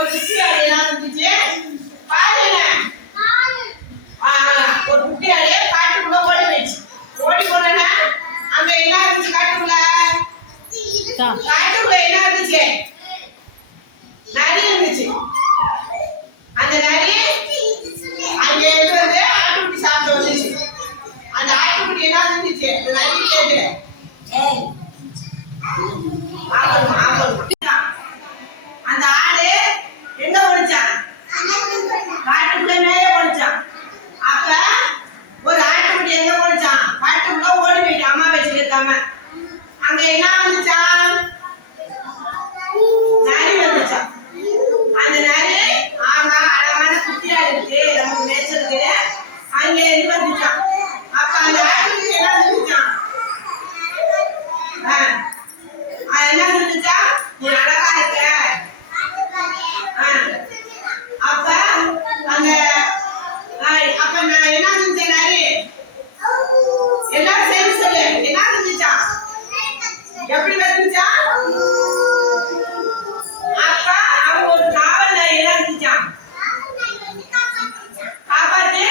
ஒரு குட்டி ஆடு என்ன இருந்துச்சு பாருங்க. ஒரு குட்டி ஆடு காட்டுக்குள்ள ஓடி போயிடுச்சு. ஓடி போனா அங்க என்ன இருந்துச்சு காட்டுக்குள்ள என்ன இருந்துச்சு நரி இருந்துச்சு. அந்த நரி அங்க இருந்து வந்து ஆட்டுக்குட்டி சாப்பிட்டு வந்துச்சு. அந்த ஆட்டுக்குட்டி என்ன இருந்துச்சு அந்த நரி கேட்டு அந்த ஆடு எங்க ஓடிச்சான் காட்டுக்குள்ள மேலே ஓடிச்சான். அப்ப ஒரு ஆட்டுக்குட்டி எங்க ஓடிச்சான் காட்டுக்குள்ள ஓடி போயிட்டு அம்மா வச்சுட்டு இருக்காம அங்க என்ன வந்துச்சான் நரி வந்துச்சான். அந்த நரி ஆமா அழகான குட்டியா இருக்கு நமக்கு மேய்ச்சலுக்கு அங்க இருந்து வந்துச்சான். அப்ப அந்த ஆட்டுக்குட்டி என்ன வந்துச்சான் என்ன வந்துச்சா நீ அழகா இருக்க. அப்ப அந்த அப்ப நான் என்ன செஞ்சேன் நரி எல்லாரும் சேர்ந்து சொல்லு என்ன செஞ்சுச்சா எப்படி வந்துச்சா. அப்ப அவங்க ஒரு காவல் நரி என்ன செஞ்சான் காப்பாத்தி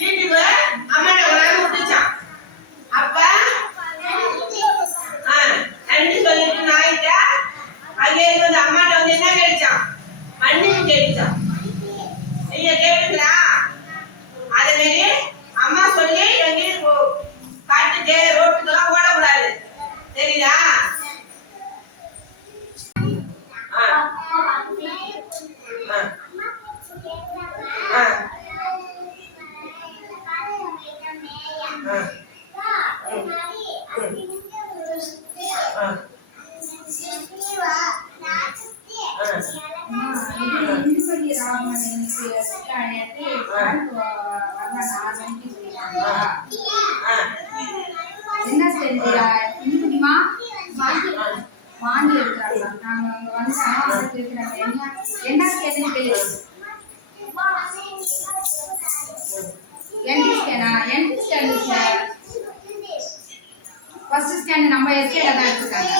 வீட்டுக்கு அம்மாட்ட ஒரு விட்டுச்சான். அப்ப நன்றி சொல்லிட்டு நாயிட்ட அங்கே இருந்து அம்மாட்ட வந்து என்ன கேட்டுச்சான் மன்னிப்பு கேட்டுச்சான். நீங்க கேட்டுங்களா அதே மாரி அம்மா சொல்லி எங்கேயும் காட்டு ரோட்டுக்கெல்லாம் ஓடக்கூடாது தெரியுதா. என்ன தெரியுதா இன்னுமா வாங்கி எடுக்கிறாங்க. நாங்க அங்க வந்து சமாளம் கேட்கிறாங்க என்ன கேட்டு என்டி ஸ்கேன் ஃபர்ஸ்ட் ஸ்கேன் நம்ம எஸ்கேல தான் எடுத்துக்காங்க.